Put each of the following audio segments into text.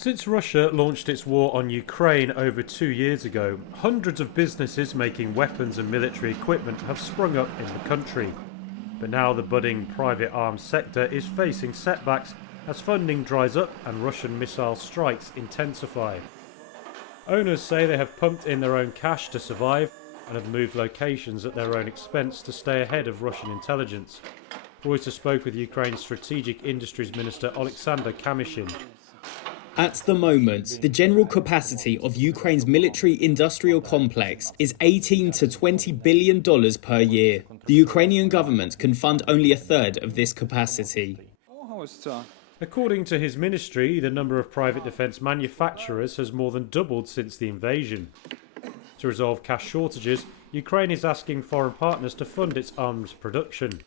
Since Russia launched its war on Ukraine over 2 years ago, hundreds of businesses making weapons and military equipment have sprung up in the country. But now the budding private arms sector is facing setbacks as funding dries up and Russian missile strikes intensify. Owners say they have pumped in their own cash to survive and have moved locations at their own expense to stay ahead of Russian intelligence. Reuters spoke with Ukraine's Strategic Industries Minister Alexander Kamyshin. At the moment, the general capacity of Ukraine's military-industrial complex is $18 to $20 billion per year. The Ukrainian government can fund only a third of this capacity. According to his ministry, the number of private defence manufacturers has more than doubled since the invasion. To resolve cash shortages, Ukraine is asking foreign partners to fund its arms production.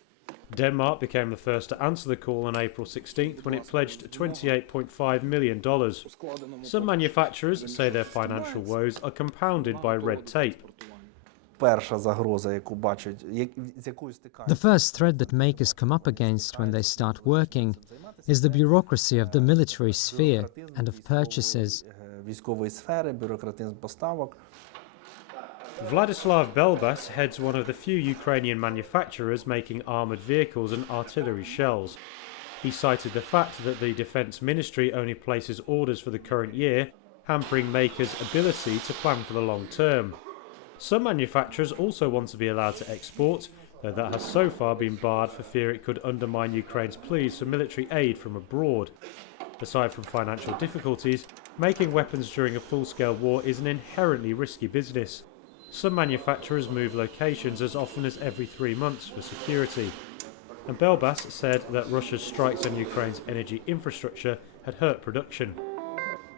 Denmark became the first to answer the call on April 16th when it pledged $28.5 million. Some manufacturers say their financial woes are compounded by red tape. The first threat that makers come up against when they start working is the bureaucracy of the military sphere and of purchases. Vladislav Belbas heads one of the few Ukrainian manufacturers making armoured vehicles and artillery shells. He cited the fact that the Defence Ministry only places orders for the current year, hampering makers' ability to plan for the long term. Some manufacturers also want to be allowed to export, though that has so far been barred for fear it could undermine Ukraine's pleas for military aid from abroad. Aside from financial difficulties, making weapons during a full-scale war is an inherently risky business. Some manufacturers move locations as often as every 3 months for security. And Belbas said that Russia's strikes on Ukraine's energy infrastructure had hurt production.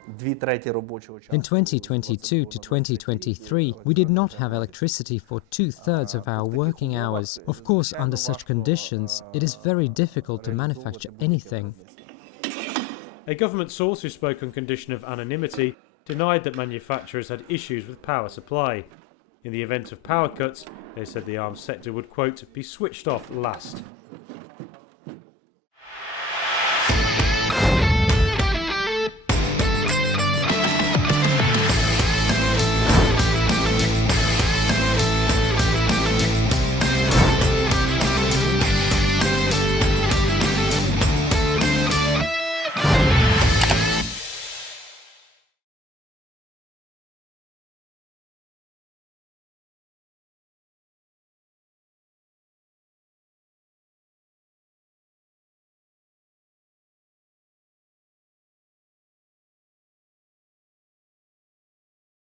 In 2022 to 2023, we did not have electricity for 2/3 of our working hours. Of course, under such conditions, it is very difficult to manufacture anything. A government source who spoke on condition of anonymity denied that manufacturers had issues with power supply. In the event of power cuts, they said the arms sector would, quote, be switched off last.